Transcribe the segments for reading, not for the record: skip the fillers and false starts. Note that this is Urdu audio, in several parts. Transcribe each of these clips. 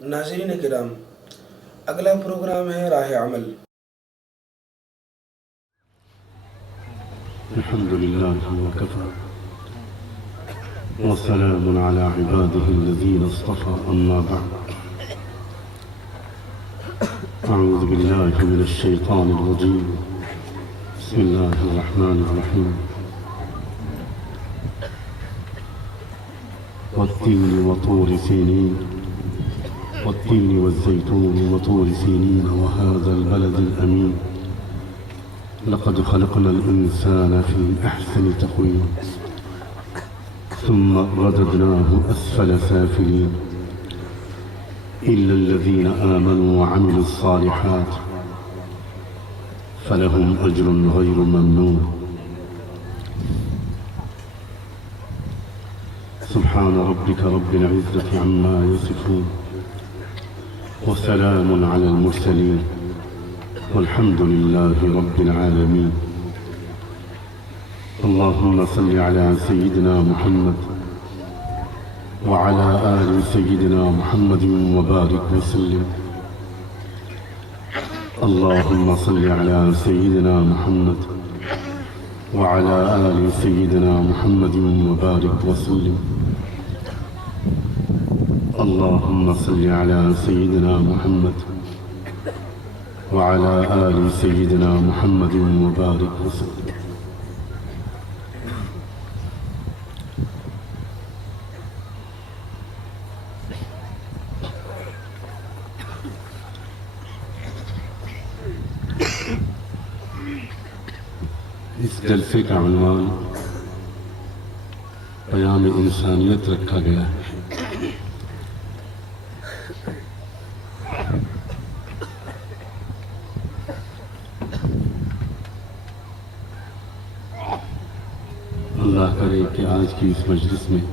ناظرین کرام، اگلا پروگرام ہے راہ عمل۔ الحمد لله وكفى وسلام على عباده الذين اصطفى، أما بعد، أعوذ بالله من الشيطان الرجيم، بسم الله الرحمن الرحيم، والتين وطور سينين، والتين والزيتون وطور سينين، وهذا البلد الأمين، لقد خلقنا الإنسان في أحسن تقويم، ثم رددناه أسفل سافلين، إلا الذين آمنوا وعملوا الصالحات فلهم أجر غير ممنون. سبحان ربك رب العزة عما يصفون، وسلام على المرسلين، والحمد لله رب العالمين. اللهم صل على سيدنا محمد وعلى آل سيدنا محمد وبارك وسلم. اللهم صل على سيدنا محمد وعلى آل سيدنا محمد وبارك وسلم. اللهم صل على سيدنا محمد وعلى آل سيدنا محمد وبارك وسلم. اس جلسے کا عنوان پیام انسانیت رکھا گیا ہے۔ اللہ کرے کہ آج کی اس مجلس میں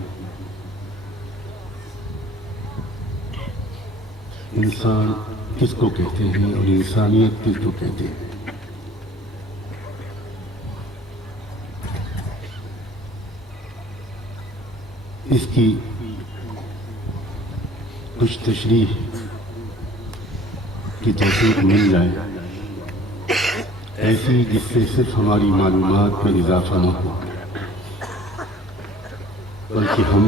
انسان کس کو کہتے ہیں اور انسانیت کس کو کہتے ہیں، اس کی کچھ تشریح کی توفیق مل جائے، ایسی جس سے صرف ہماری معلومات میں اضافہ نہ ہو، بلکہ ہم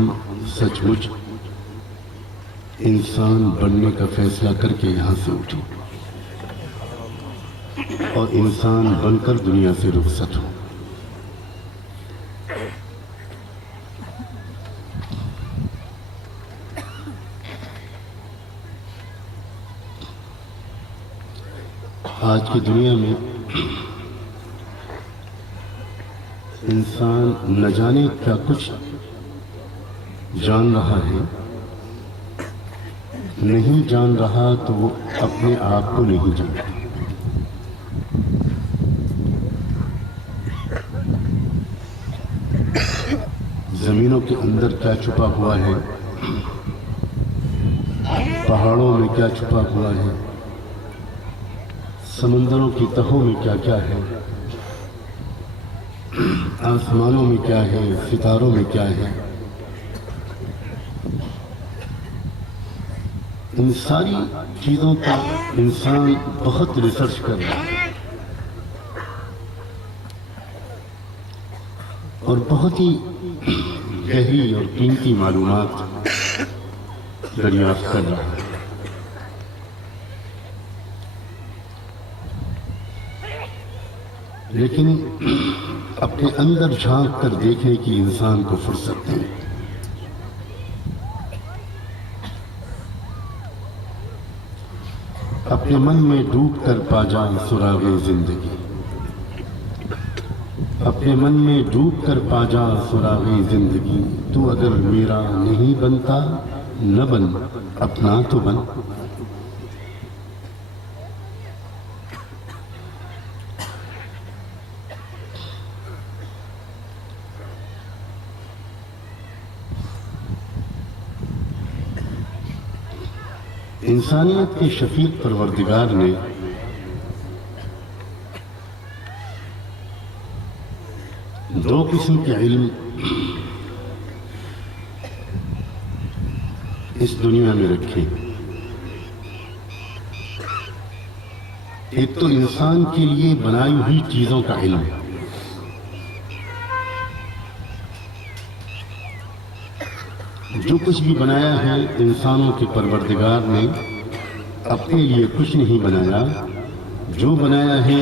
سچ مچ انسان بننے کا فیصلہ کر کے یہاں سے اٹھیں اور انسان بن کر دنیا سے رخصت ہو۔ آج کی دنیا میں انسان نہ جانے کیا کچھ جان رہا ہے، نہیں جان رہا تو وہ اپنے آپ کو نہیں جانتا۔ زمینوں کے اندر کیا چھپا ہوا ہے، پہاڑوں میں کیا چھپا ہوا ہے، سمندروں کی تہوں میں کیا کیا ہے، آسمانوں میں کیا ہے، ستاروں میں کیا ہے، ان ساری چیزوں پر انسان بہت ریسرچ کر رہا ہے اور بہت ہی گہری اور قیمتی معلومات دریافت کر رہا ہے۔ لیکن اپنے اندر جھانک کر دیکھنے کی انسان کو فرصت نہیں۔ اپنے من میں ڈوب کر پا جا سراغ زندگی، اپنے من میں ڈوب کر پا جا سراغ زندگی، تو اگر میرا نہیں بنتا نہ بن، اپنا تو بن۔ انسانیت کے شفیق پروردگار نے دو قسم کے علم اس دنیا میں رکھے، ایک تو انسان کے لیے بنائی ہوئی چیزوں کا علم، جو کچھ بھی بنایا ہے انسانوں کے پروردگار نے اپنے لیے کچھ نہیں بنایا، جو بنایا ہے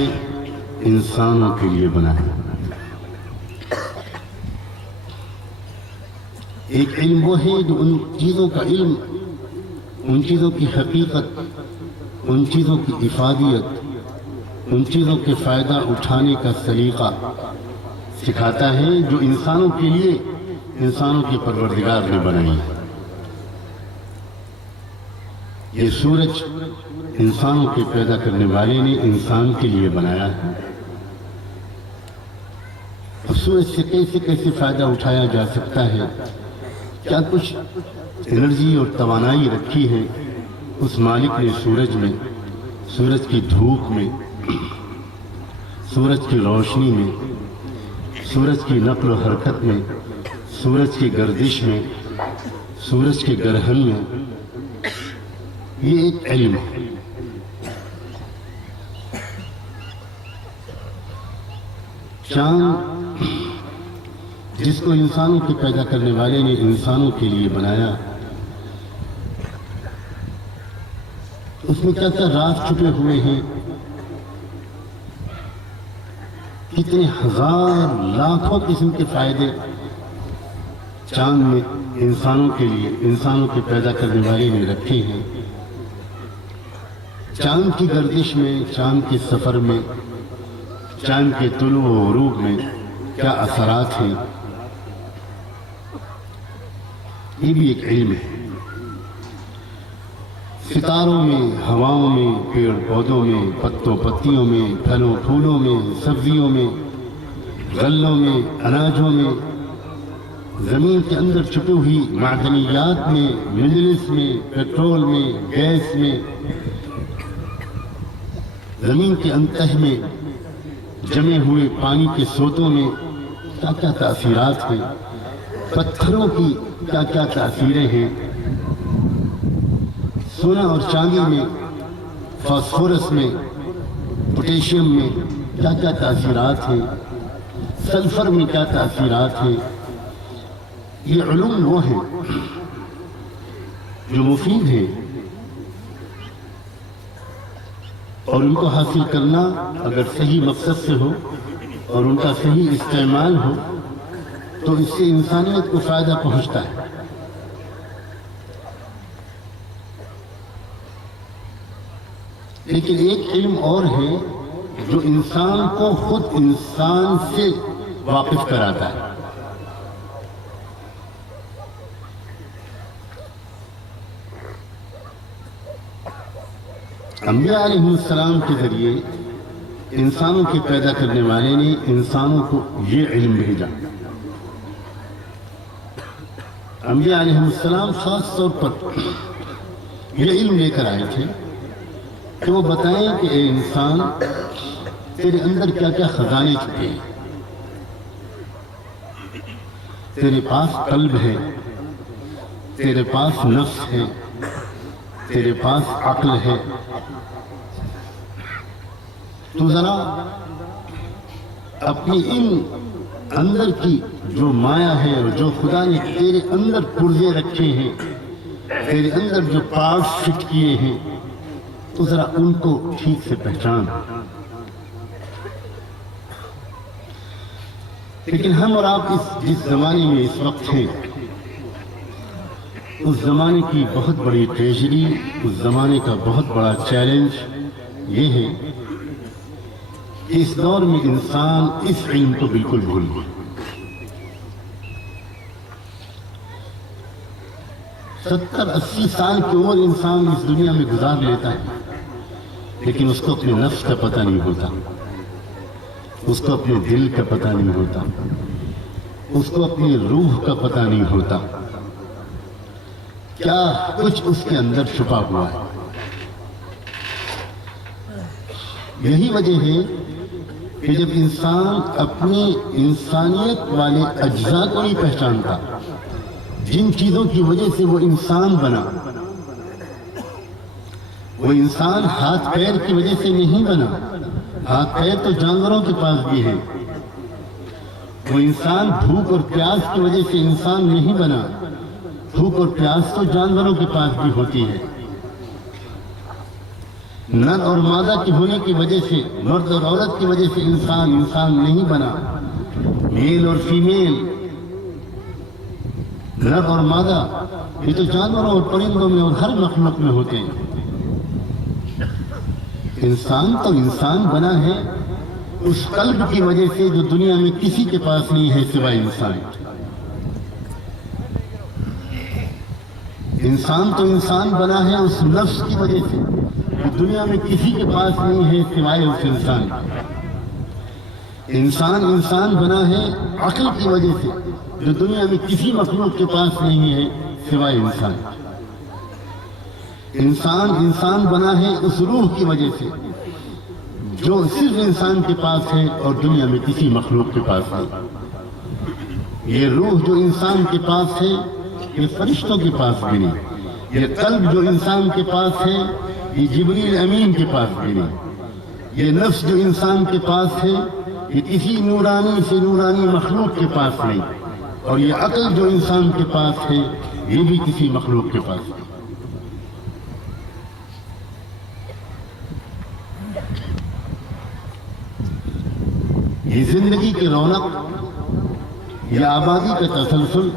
انسانوں کے لیے بنایا۔ ایک علم وہ ہے جو ان چیزوں کا علم، ان چیزوں کی حقیقت، ان چیزوں کی افادیت، ان چیزوں کے فائدہ اٹھانے کا سلیقہ سکھاتا ہے جو انسانوں کے لیے انسانوں کے پروردگار نے بنائی ہے۔ یہ سورج انسانوں کے پیدا کرنے والے نے انسان کے لیے بنایا ہے، اور سورج سے کیسے کیسے فائدہ اٹھایا جا سکتا ہے، کیا کچھ انرجی اور توانائی رکھی ہے اس مالک نے سورج میں، سورج کی دھوپ میں، سورج کی روشنی میں، سورج کی نقل و حرکت میں، سورج کی گردش میں، سورج کے گرہن میں۔ یہ ایک علم ہے۔ چاند جس کو انسانوں کے پیدا کرنے والے نے انسانوں کے لیے بنایا، اس میں کیا کیا راز چھپے ہوئے ہیں، کتنے ہزار لاکھوں قسم کے فائدے چاند میں انسانوں کے لیے انسانوں کے پیدا کرنے والے نے رکھے ہیں۔ چاند کی گردش میں، چاند کے سفر میں، چاند کے طلوع و غروب میں کیا اثرات ہیں، یہ بھی ایک علم ہے۔ ستاروں میں، ہواؤں میں، پیڑ پودوں میں، پتوں پتیوں میں، پھلوں پھولوں میں، سبزیوں میں، غلوں میں، اناجوں میں، زمین کے اندر چھپی ہوئی معدنیات میں، منرلز میں، پیٹرول میں، گیس میں، زمین کے انتہہ میں جمے ہوئے پانی کے سوتوں میں کیا کیا تاثیرات ہیں، پتھروں کی کیا کیا تاثیریں ہیں، سونا اور چاندی میں، فاسفورس میں، پوٹیشیم میں کیا کیا تاثیرات ہیں، سلفر میں کیا تاثیرات ہیں۔ یہ علوم وہ ہیں جو مفید ہیں، اور ان کو حاصل کرنا اگر صحیح مقصد سے ہو اور ان کا صحیح استعمال ہو تو اس سے انسانیت کو فائدہ پہنچتا ہے۔ لیکن ایک علم اور ہے جو انسان کو خود انسان سے واقف کراتا ہے۔ انبیاء علیہ السلام کے ذریعے انسانوں کے پیدا کرنے والے نے انسانوں کو یہ علم بھیجا۔ انبیاء علیہ السلام خاص طور پر یہ علم لے کر آئے تھے کہ وہ بتائیں کہ اے انسان، تیرے اندر کیا کیا خزانے چھپے ہیں، تیرے پاس قلب ہے، تیرے پاس نفس ہے، تیرے پاس عقل ہے، تو ذرا اپنی ان اندر کی جو مایا ہے اور جو خدا نے تیرے اندر پرزے رکھے ہیں، تیرے اندر جو پارٹس فٹ کیے ہیں، تو ذرا ان کو ٹھیک سے پہچان۔ لیکن ہم اور آپ جس زمانے میں اس وقت ہیں، اس زمانے کی بہت بڑی ٹریجڈی، اس زمانے کا بہت بڑا چیلنج یہ ہے کہ اس دور میں انسان اس علم کو بالکل بھول گیا۔ 70-80 سال کی عمر انسان اس دنیا میں گزار لیتا ہے، لیکن اس کو اپنے نفس کا پتہ نہیں ہوتا، اس کو اپنے دل کا پتہ نہیں ہوتا، اس کو اپنی روح کا پتہ نہیں ہوتا، کیا کچھ اس کے اندر چھپا ہوا ہے۔ یہی وجہ ہے کہ جب انسان اپنی انسانیت والے اجزاء کو نہیں پہچانتا، جن چیزوں کی وجہ سے وہ انسان بنا، وہ انسان ہاتھ پیر کی وجہ سے نہیں بنا، ہاتھ پیر تو جانوروں کے پاس بھی ہے۔ وہ انسان بھوک اور پیاس کی وجہ سے انسان نہیں بنا، بھوک اور پیاس تو جانوروں کے پاس بھی ہوتی ہے۔ نر اور مادہ کی ہونے کی وجہ سے، مرد اور عورت کی وجہ سے انسان نہیں بنا، میل اور فیمیل، نر اور مادہ، یہ تو جانوروں اور پرندوں میں اور ہر مخلوق میں ہوتے ہیں۔ انسان تو انسان بنا ہے اس قلب کی وجہ سے جو دنیا میں کسی کے پاس نہیں ہے سوائے انسان۔ انسان تو انسان بنا ہے اس نفس کی وجہ سے جو دنیا میں کسی کے پاس نہیں ہے سوائے اس انسان۔ انسان بنا ہے عقل کی وجہ سے جو دنیا میں کسی مخلوق کے پاس نہیں ہے سوائے انسان۔ انسان بنا ہے اس روح کی وجہ سے جو صرف انسان کے پاس ہے اور دنیا میں کسی مخلوق کے پاس نہیں۔ یہ روح جو انسان کے پاس ہے یہ فرشتوں کے پاس بھی نہیں، یہ قلب جو انسان کے پاس ہے یہ جبریل امین کے پاس بھی نہیں، یہ نفس جو انسان کے پاس ہے یہ کسی نورانی سے نورانی مخلوق کے پاس نہیں، اور یہ عقل جو انسان کے پاس ہے یہ بھی کسی مخلوق کے پاس نہیں۔ یہ زندگی کی رونق، یہ آبادی کا تسلسل،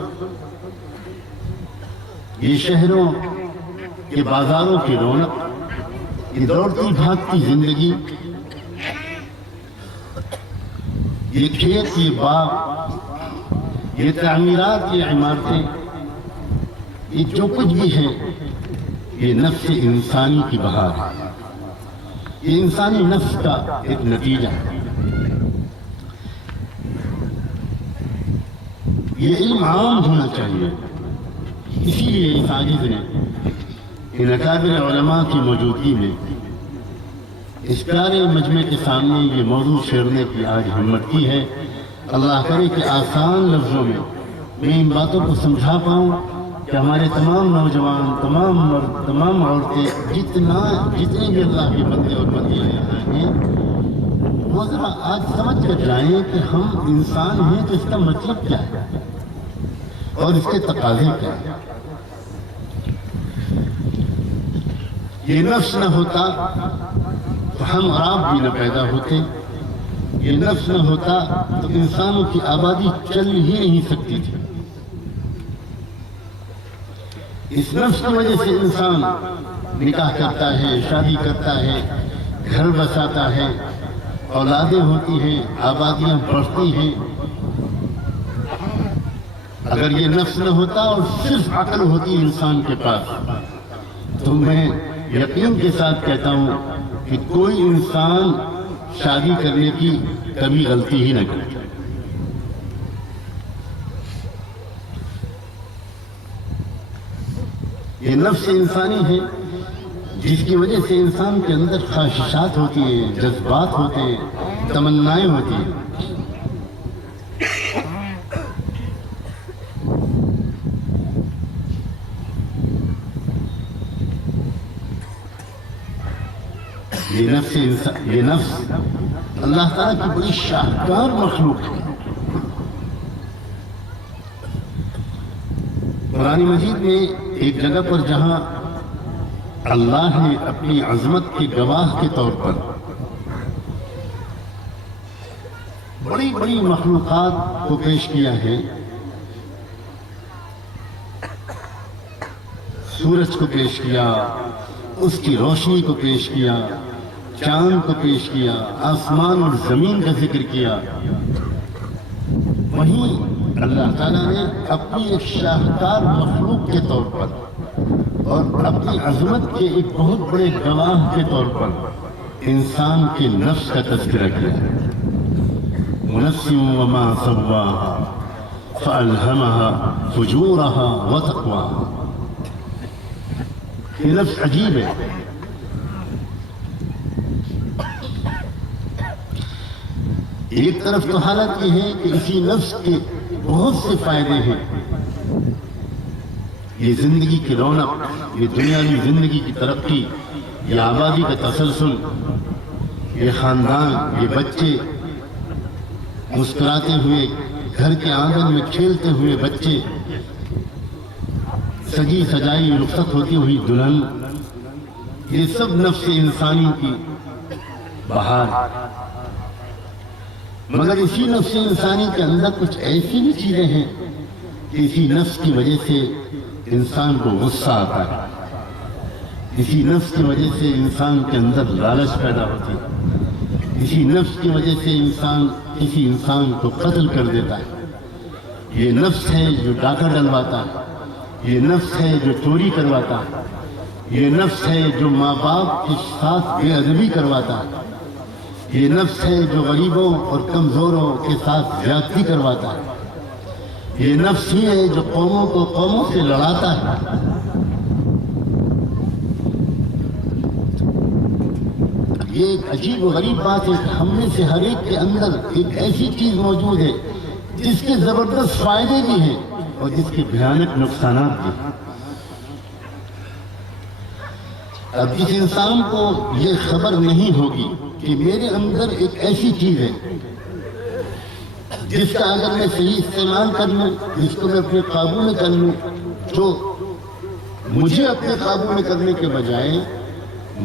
یہ شہروں کے بازاروں کی رونق، یہ دوڑتی بھاگتی زندگی، یہ کھیت، یہ باغ، یہ تعمیرات، یہ عمارتیں، یہ جو کچھ بھی ہے یہ نفس انسانی کی بہار ہے، یہ انسانی نفس کا ایک نتیجہ ہے۔ یہ علم عام ہونا چاہیے، اسی لیے اس عاجز نے ان اکابر علماء کی موجودگی میں اس پیارے مجمع کے سامنے یہ موضوع چھیڑنے کی آج ہمت کی ہے۔ اللہ کرے کہ آسان لفظوں میں ان باتوں کو سمجھا پاؤں کہ ہمارے تمام نوجوان، تمام مرد، تمام عورتیں، جتنے بھی اللہ کے بندے اور بندیاں یہاں ہیں، وہ ذرا آج سمجھ کر جائیں کہ ہم انسان ہیں تو اس کا مطلب کیا ہے اور اس کے تقاضے کیا ہیں۔ یہ نفس نہ ہوتا تو ہم اور آپ بھی نہ پیدا ہوتے، یہ نفس نہ ہوتا تو انسانوں کی آبادی چل ہی نہیں سکتی تھی۔ اس نفس کی وجہ سے انسان نکاح کرتا ہے، شادی کرتا ہے، گھر بساتا ہے، اولادیں ہوتی ہیں، آبادیاں بڑھتی ہیں۔ اگر یہ نفس نہ ہوتا اور صرف عقل ہوتی انسان کے پاس تو میں یقین کے ساتھ کہتا ہوں کہ کوئی انسان شادی کرنے کی کبھی غلطی ہی نہ کرتا۔ یہ نفس انسانی ہے جس کی وجہ سے انسان کے اندر خواہشات ہوتی ہیں، جذبات ہوتے ہیں، تمنائیں ہوتی ہیں۔ یہ نفس اللہ تعالیٰ کی بڑی شاہکار مخلوق ہے۔ قرآن مجید میں ایک جگہ پر جہاں اللہ نے اپنی عظمت کے گواہ کے طور پر بڑی بڑی مخلوقات کو پیش کیا ہے، سورج کو پیش کیا، اس کی روشنی کو پیش کیا، چاند کو پیش کیا، آسمان اور زمین کا ذکر کیا، وہیں اللہ تعالیٰ نے اپنی ایک شاہکار مخلوق کے طور پر اور اپنی عظمت کے ایک بہت بڑے گواہ کے طور پر انسان کے نفس کا تذکرہ کیا ہے۔ وَنَفْسٍ وَمَا سَوَّاهَا فَأَلْهَمَهَا فُجُورَهَا وَتَقْوَاهَا۔ یہ نفس عجیب ہے۔ ایک طرف تو حالت یہ ہے کہ اسی نفس کے بہت سے فائدے ہیں، یہ زندگی کی رونق، یہ دنیاوی زندگی کی ترقی، یہ آبادی کا تسلسل، یہ خاندان، یہ بچے مسکراتے ہوئے گھر کے آنگن میں کھیلتے ہوئے بچے، سجی سجائی رخصت ہوتی ہوئی دلہن، یہ سب نفس انسانی کی بہار۔ مگر اسی نفس انسانی کے اندر کچھ ایسی بھی چیزیں ہیں کہ اسی نفس کی وجہ سے انسان کو غصہ آتا ہے، اسی نفس کی وجہ سے انسان کے اندر لالچ پیدا ہوتی ہے، اسی نفس کی وجہ سے انسان کسی انسان کو قتل کر دیتا ہے۔ یہ نفس ہے جو ڈاکہ ڈلواتا ہے، یہ نفس ہے جو چوری کرواتا ہے، یہ نفس ہے جو ماں باپ کے ساتھ بے ادبی کرواتا ہے، یہ نفس ہے جو غریبوں اور کمزوروں کے ساتھ زیادتی کرواتا ہے، یہ نفس ہی ہے جو قوموں کو قوموں سے لڑاتا ہے۔ یہ ایک عجیب و غریب بات ہے کہ ہم میں سے ہر ایک کے اندر ایک ایسی چیز موجود ہے جس کے زبردست فائدے بھی ہیں اور جس کے بھیانک نقصانات بھی ہیں۔ اب جس انسان کو یہ خبر نہیں ہوگی کہ میرے اندر ایک ایسی چیز ہے جس کا اگر میں صحیح استعمال کر لوں، جس کو میں اپنے قابو میں کر لوں، تو مجھے اپنے قابو میں کرنے کے بجائے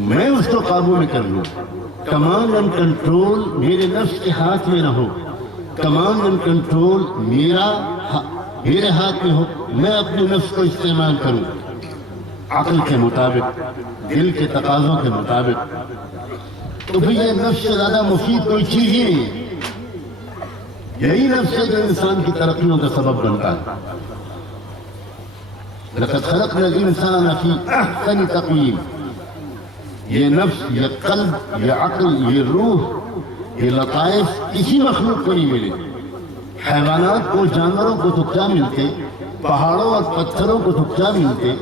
میں اس کو قابو میں کر لوں، کمانڈ اینڈ کنٹرول میرے نفس کے ہاتھ میں نہ ہو، کمانڈ اینڈ کنٹرول میرے ہاتھ میں ہو، میں اپنے نفس کو استعمال کروں عقل کے مطابق، دل کے تقاضوں کے مطابق، تو پھر یہ نفس سے زیادہ مفید کوئی چیز ہی نہیں ہے۔ یہی نفس ہے جو انسان کی ترقیوں کا سبب بنتا ہے۔ لقد خلقنا الانسان فی احسن تقویم۔ یہ نفس، یہ قلب، یہ عقل، یہ روح، یہ لطائف کسی مخلوق کو نہیں ملے۔ حیوانات کو، جانوروں کو تو کیا ملتے، پہاڑوں اور پتھروں کو تو کیا ملتے،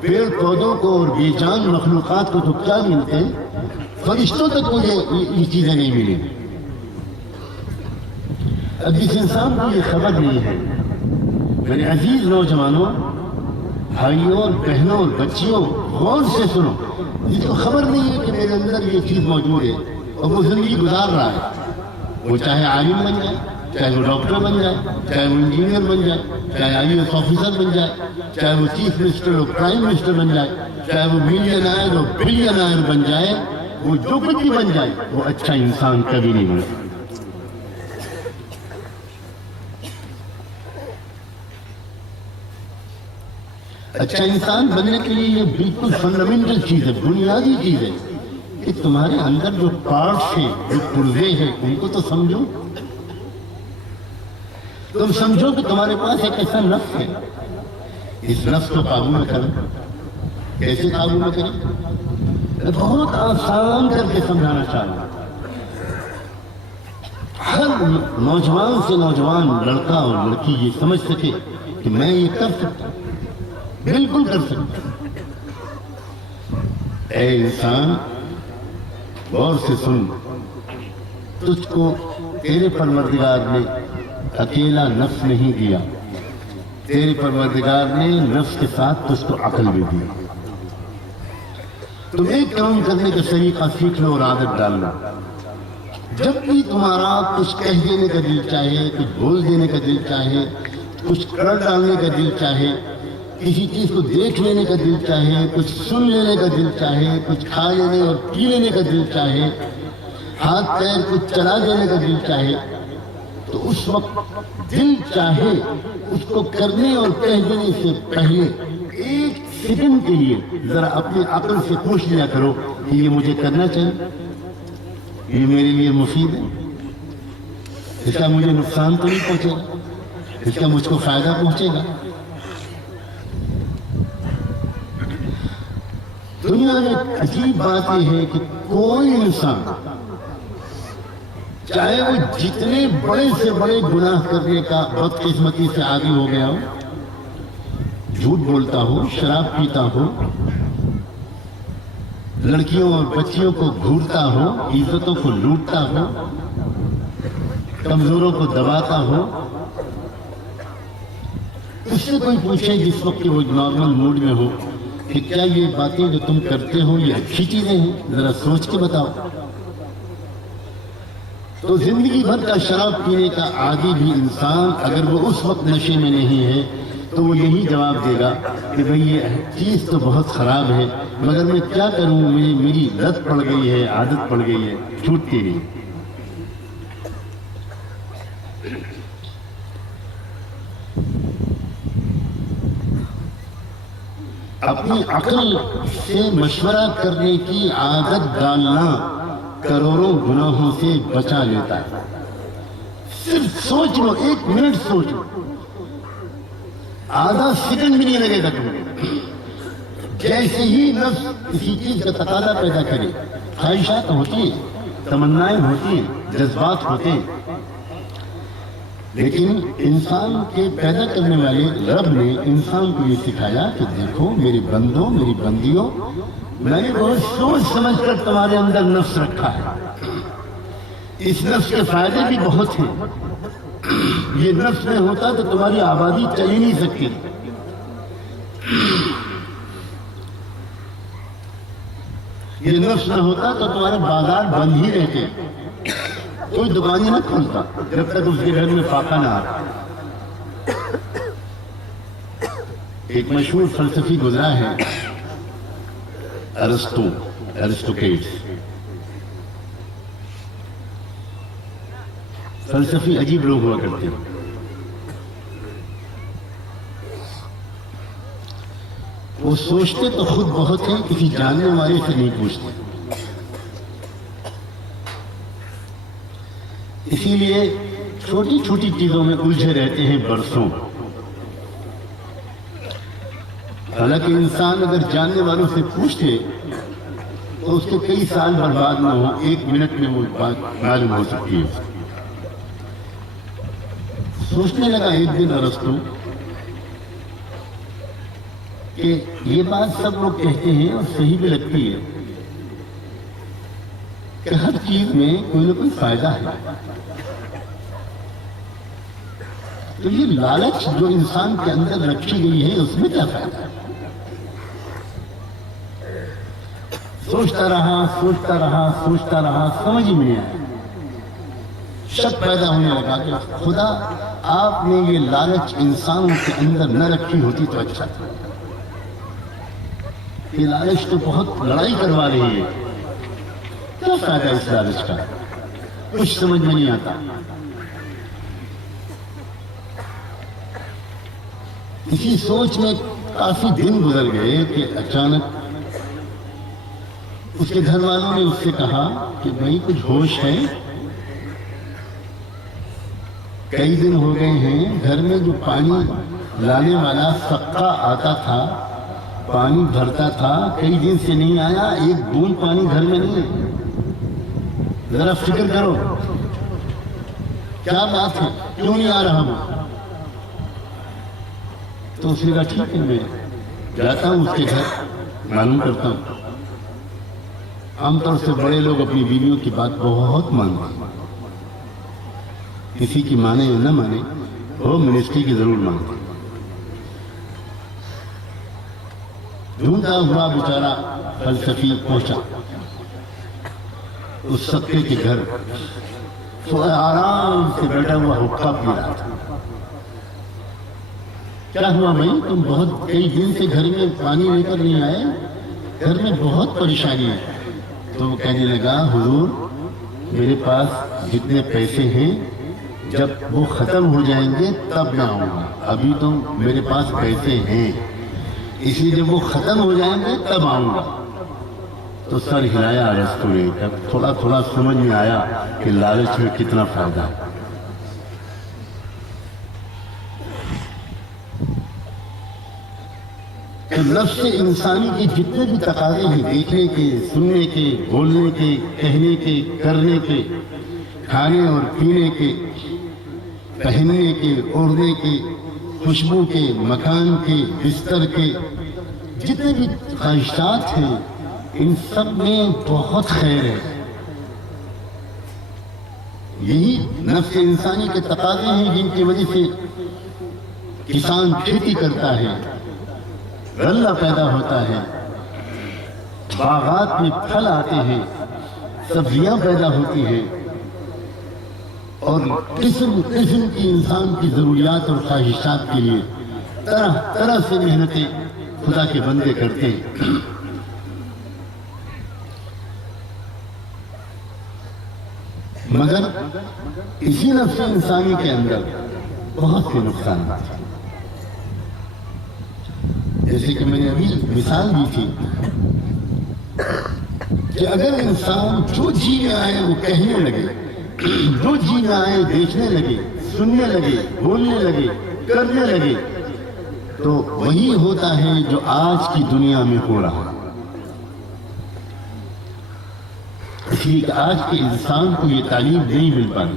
پیڑ پودوں کو اور بے جان مخلوقات کو تو کیا ملتے، فرشتوں تک کو یہ چیزیں نہیں ملی۔ اب جس انسان کو یہ خبر نہیں ہے، میرے عزیز نوجوانوں، بھائیوں اور بہنوں اور بچیوں، غور سے سنو، جس کو خبر نہیں ہے کہ میرے اندر یہ چیز موجود ہے اور وہ زندگی گزار رہا ہے، وہ چاہے عالم بن جائے، چاہے وہ ڈاکٹر بن جائے، چاہے وہ انجینئر بن جائے، چاہے IAS آفیسر بن جائے، چاہے وہ چیف منسٹر اور پرائم منسٹر بن جائے، چاہے وہ ملینائر اور بلینائر بن جائے، وہ جو کچھ بھی بن جائے، وہ اچھا انسان کبھی نہیں بن سکتا۔ اچھا انسان بننے کے لیے یہ بالکل فنڈامنٹل چیز ہے، بنیادی چیز ہے کہ تمہارے اندر جو پارٹس ہیں، جو پرزے ہیں، ان کو تو سمجھو۔ تم سمجھو کہ تمہارے پاس ایک ایسا نفس ہے، اس نفس کو قابو میں کرو۔ کیسے قابو میں کریں؟ میں بہت آسان کر کے سمجھانا چاہ رہا ہوں۔ ہر نوجوان سے نوجوان لڑکا اور لڑکی یہ سمجھ سکے کہ میں یہ کر سکتا ہوں، بالکل کر سکتا ہوں۔ اے انسان، غور سے سن، تجھ کو تیرے پروردگار نے اکیلا نفس نہیں دیا، تیرے پروردگار نے نفس کے ساتھ تجھ کو عقل بھی دی۔ تم ایک کام کرنے کا طریقہ سیکھ لو اور عادت ڈال لو۔ جب بھی تمہارا کچھ کہہ دینے کا دل چاہے، کچھ بول دینے کا دل چاہے، کچھ کر ڈالنے کا دل چاہے، کسی چیز کو دیکھ لینے کا دل چاہے، کچھ سن لینے کا دل چاہے، کچھ کھا لینے اور پی لینے کا دل چاہے، ہاتھ پیر کچھ چلا دینے کا دل چاہے، تو اس وقت دل چاہے اس کو کرنے اور کہہ دینے سے پہلے ایک سیکنڈ کے لیے ذرا اپنی عقل سے پوچھ لیا کرو کہ یہ مجھے کرنا چاہیے، یہ میرے لیے مفید ہے، اس کا مجھے نقصان تو نہیں پہنچے گا، اس کا مجھ کو فائدہ پہنچے گا۔ دنیا میں عجیب بات یہ ہے کہ کوئی انسان، چاہے وہ جتنے بڑے سے بڑے گناہ کرنے کا بدقسمتی سے عادی ہو گیا ہو، جھوٹ بولتا ہو، شراب پیتا ہو، لڑکیوں اور بچیوں کو گھورتا ہو، عزتوں کو لوٹتا ہو، کمزوروں کو دباتا ہو، اس سے کوئی پوچھے جس وقت وہ نارمل موڈ میں ہو کہ کیا یہ باتیں جو تم کرتے ہو یہ اچھی چیزیں ہیں؟ ذرا سوچ کے بتاؤ۔ تو زندگی بھر کا شراب پینے کا عادی بھی انسان اگر وہ اس وقت نشے میں نہیں ہے تو وہ یہی جواب دے گا کہ بھئی یہ چیز تو بہت خراب ہے، مگر میں کیا کروں، میری لت پڑ گئی ہے، عادت پڑ گئی ہے، چھوٹتی نہیں۔ اپنی عقل سے مشورہ کرنے کی عادت ڈالنا کروڑوں گناہوں سے بچا لیتا ہے۔ صرف سوچ لو، 1 منٹ سوچ لو، آدھا سیکنڈ بھی نہیں لگے گا تمہیں۔ جیسے ہی نفس کسی چیز کا تقاضا پیدا کرے، خواہشات ہوتی ہیں، تمنائیں ہوتی ہیں، جذبات ہوتے ہیں، لیکن انسان کے پیدا کرنے والے رب نے انسان کو یہ سکھایا کہ دیکھو میرے بندوں، میری بندیوں، میں نے بہت سوچ سمجھ کر تمہارے اندر نفس رکھا ہے۔ اس نفس کے فائدے بھی بہت ہیں۔ یہ نفس میں ہوتا تو تمہاری آبادی چل ہی نہیں سکتی۔ یہ نفس نہ ہوتا تو تمہارے بازار بند ہی رہتے، کوئی دکان ہی نہ کھولتا جب تک اس کے گھر میں فاقہ نہ آتا۔ ایک مشہور فلسفی گزرا ہے ارسطوکریٹس۔ فلسفی عجیب لوگ ہوا کرتے ہیں۔ وہ سوچتے تو خود بہت ہیں، کسی جاننے والے سے نہیں پوچھتے۔ اسی لیے چھوٹی چھوٹی چیزوں میں الجھے رہتے ہیں برسوں۔ حالانکہ انسان اگر جاننے والوں سے پوچھتے تو اس کے کئی سال برباد نہ ہو، 1 منٹ میں وہ بات معلوم ہو سکتی ہے۔ سوچنے لگا ایک دن ارسطو کہ یہ بات سب لوگ کہتے ہیں اور صحیح بھی لگتی ہے کہ ہر چیز میں کوئی نہ کوئی فائدہ ہے، تو یہ لالچ جو انسان کے اندر رکھی گئی ہے اس میں کیا فائدہ ہے؟ سوچتا رہا، سمجھ ہی نہیں آیا۔ شک پیدا ہونے لگا کہ خدا آپ نے یہ لالچ انسانوں کے اندر نہ رکھی ہوتی تو اچھا تھا۔ یہ لالچ تو بہت لڑائی کروا رہی ہے، کیا فائدہ اس لالچ کا؟ کچھ سمجھ میں نہیں آتا۔ اسی سوچ میں کافی دن گزر گئے کہ اچانک اس کے گھر والوں نے اس سے کہا کہ بھائی کچھ ہوش ہے؟ کئی دن ہو گئے ہیں، گھر میں جو پانی لانے والا سقا آتا تھا، پانی بھرتا تھا، کئی دن سے نہیں آیا، 1 بوند پانی گھر میں نہیں ہے، ذرا فکر کرو کیا بات ہے، کیوں نہیں آ رہا وہ؟ تو اس نے کہا ٹھیک ہے، میں جاتا ہوں اس کے گھر، معلوم کرتا ہوں۔ عام طور سے بڑے لوگ اپنی بیویوں کی بات بہت مانتے ہیں، کسی کی مانے یا نہ مانے، وہ منسٹری کی ضرور مانتے ہیں۔ ڈھونڈتا ہوا بیچارہ فلسفی پہنچا اس سکے کے گھر، تو آرام سے بیٹھا ہوا حقہ پی رہا تھا۔ کیا ہوا بھائی، تم بہت کئی دن سے گھر میں پانی لے کر نہیں آئے، گھر میں بہت پریشانی ہے۔ تو وہ کہنے لگا حضور میرے پاس جتنے پیسے ہیں جب وہ ختم ہو جائیں گے تب میں آؤں گا، ابھی تو میرے پاس پیسے ہیں، اس لیے جب وہ ختم ہو جائیں گے تب آؤں گا۔ تو سر ہلایا ارسطو نے، تھوڑا تھوڑا سمجھ میں آیا کہ لالچ میں کتنا فائدہ ہے۔ تو نفس انسانی کے جتنے بھی تقاضے ہیں، دیکھنے کے، سننے کے، بولنے کے، کہنے کے، کرنے کے، کھانے اور پینے کے، پہننے کے، اوڑھنے کے، خوشبو کے، مکان کے، بستر کے، جتنے بھی خواہشات ہیں ان سب میں بہت خیر ہے۔ یہی نفس انسانی کے تقاضے ہیں جن کی وجہ سے کسان کھیتی کرتا ہے، غلہ پیدا ہوتا ہے، باغات میں پھل آتے ہیں، سبزیاں پیدا ہوتی ہیں، اور قسم قسم کی انسان کی ضروریات اور خواہشات کے لیے طرح طرح سے محنتیں خدا کے بندے کرتے ہیں۔ مگر اسی نفس انسانی کے اندر بہت سے نقصانات ہیں، جیسے کہ میں نے ابھی مثال دی تھی کہ اگر انسان جو جی میں آئے وہ کہنے لگے، جو جی میں آئے دیکھنے لگے، سننے لگے، بولنے لگے، کرنے لگے، تو وہی ہوتا ہے جو آج کی دنیا میں ہو رہا ہے۔ اس لیے کہ آج کے انسان کو یہ تعلیم نہیں مل پاتی،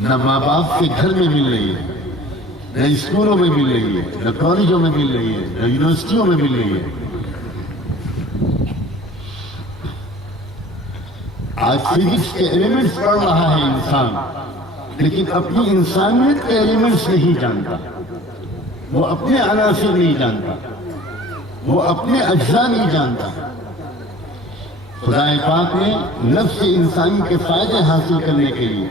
نہ ماں باپ کے گھر میں مل رہی ہے، نہ اسکولوں میں مل رہی ہے، نہ کالجوں میں مل رہی ہے، نہ یونیورسٹیوں میں مل رہی ہے۔ آج فزکس کے ایلیمنٹس پڑھ رہا ہے انسان، لیکن اپنی انسانیت کے ایلیمنٹس نہیں جانتا، وہ اپنے عناصر نہیں جانتا، وہ اپنے اجزاء نہیں جانتا۔ خدا پاک نے نفس انسانی کے فائدے حاصل کرنے کے لیے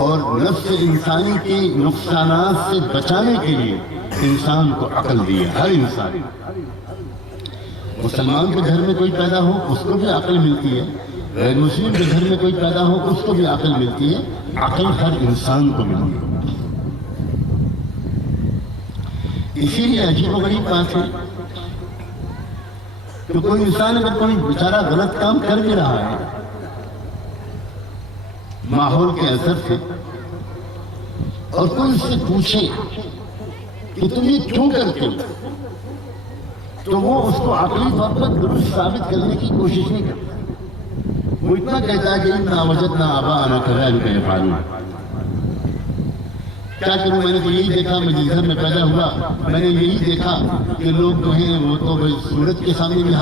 اور نفس انسانی کے نقصانات سے بچانے کے لیے انسان کو عقل دی ہے۔ ہر انسان، مسلمان کے گھر میں کوئی پیدا ہو اس کو بھی عقل ملتی ہے، غیر مسلم کے گھر میں کوئی پیدا ہو اس کو بھی عقل ملتی ہے۔ عقل ہر انسان کو ملتی ہے۔ اسی لیے عجیب و غریب بات ہے کہ کوئی انسان اگر کوئی بیچارہ غلط کام کر بھی رہا ہے ماحول کے اثر سے، اور کوئی اس سے پوچھے کہ تم یہ کیوں کرتے ہو، تو وہ اس کو عقلی طور پر درست ثابت کرنے کی کوشش نہیں کرتا۔ وہ اتنا کہتا ہے کہ اِنَّا وَجَدْنَا آبَاءَنَا كَذَلِكَ يَفْعَلُونَ۔ کیا کروں، میں نے تو یہی دیکھا، میں جس گھر میں پیدا ہوا میں نے یہی دیکھا کہ لوگ جو ہیں وہ تو سورج کے سامنے بھی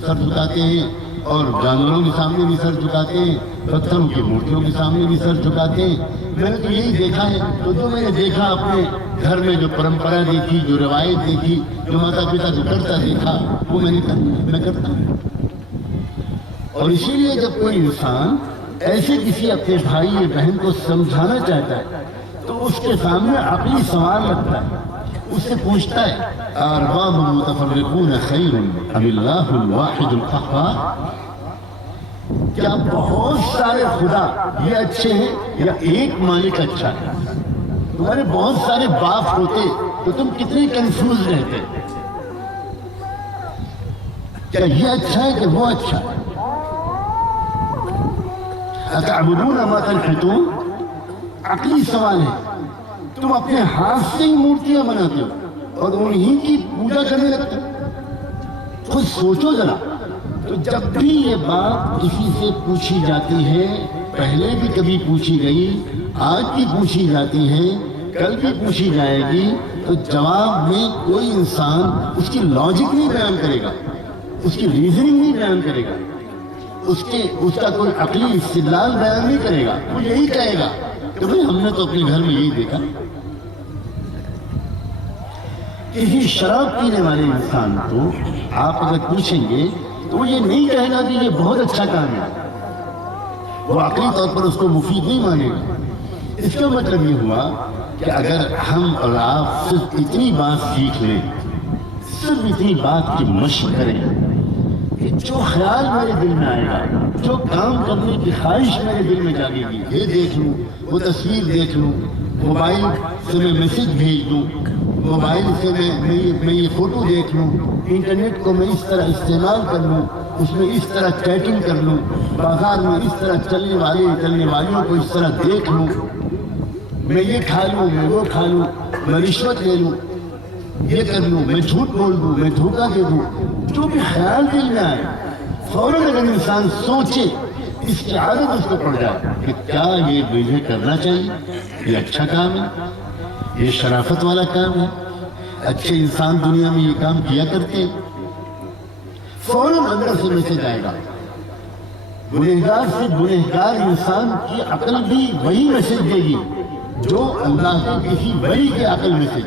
سر جھکاتے ہیں، اور جانوروں کے سامنے بھی سر جھکاتے ہیں، پتھروں کی مورتیوں کے سامنے بھی سر جھکاتے ہیں۔ میں نے تو یہی دیکھا ہے، تو جو میں نے دیکھا اپنے گھر میں، جو پرمپرا دیکھی، جو روایت دیکھی، جو ماتا پتا کو کرتا دیکھا، وہ میں کرتا ہوں۔ اور اسی لیے جب کوئی انسان ایسے کسی اپنے بھائی یا بہن کو سمجھانا چاہتا ہے تو اس کے سامنے عقلی سوال رکھتا ہے، اس سے پوچھتا ہے ارباب متفرقون خیر ام اللہ الواحد القہار، کیا بہت سارے خدا یہ اچھے ہیں یا ایک مالک اچھا ہے؟ تمہارے بہت سارے باپ ہوتے تو تم کتنے کنفیوز رہتے، کیا یہ اچھا ہے کہ وہ اچھا ہے؟ اتعبدون ما تنحتون، عقلی سوال ہے۔ تم اپنے ہاتھ سے ہی مورتیاں بناتے ہو اور انہی کی پوجا کرنے لگتے ہو۔ خود سوچو ذرا، تو جب بھی یہ بات کسی سے پوچھی جاتی ہے، پہلے بھی کبھی پوچھی گئی، آج بھی پوچھی جاتی ہے، کل بھی پوچھی جائے گی، تو جواب میں کوئی انسان اس کی لاجک نہیں بیان کرے گا، اس کی ریزننگ نہیں بیان کرے گا، اس کا کوئی عقلی استدلال بیان نہیں کرے گا۔ وہ یہی کہے گا کہ بھئی ہم نے تو اپنے گھر میں یہی دیکھا۔ کسی شراب پینے والے انسان کو آپ اگر پوچھیں گے تو وہ یہ نہیں کہے گا کہ یہ بہت اچھا کام ہے، وہ عقلی طور پر اس کو مفید نہیں مانے گا۔ اس کا مطلب یہ ہوا کہ اگر ہم اور آپ صرف اتنی بات سیکھ لیں، صرف اتنی بات کی مشق کریں کہ جو خیال میرے دل میں آئے گا، جو کام کرنے کی خواہش میرے دل میں جاگے گی، یہ دیکھ لوں، وہ تصویر دیکھ لوں، موبائل سے میں میسج بھیج دوں، موبائل سے میں یہ فوٹو دیکھ لوں، انٹرنیٹ کو میں اس طرح استعمال کر لوں، اس میں اس طرح چیٹنگ کر لوں، بازار میں اس طرح چلنے والیوں کو اس طرح دیکھ لوں، میں یہ کھا لوں، میں وہ کھا لوں، میں رشوت لے لوں، یہ کر لوں، میں جھوٹ بول دوں، میں دھوکہ دے دوں، جو بھی خیال دل میں آئے فوراً اگر انسان سوچے، اس کی عادت اس کو پڑ جائے کہ کیا یہ مجھے کرنا چاہیے، یہ اچھا کام ہے، یہ شرافت والا کام ہے، اچھے انسان دنیا میں یہ کام کیا کرتے ہیں، فوراً اندر سے میسج آئے گا۔ گنہگار سے گنہگار انسان کی عقل بھی وہی میسج دے گی جو اللہ کے کسی ولی کے عقل میں سے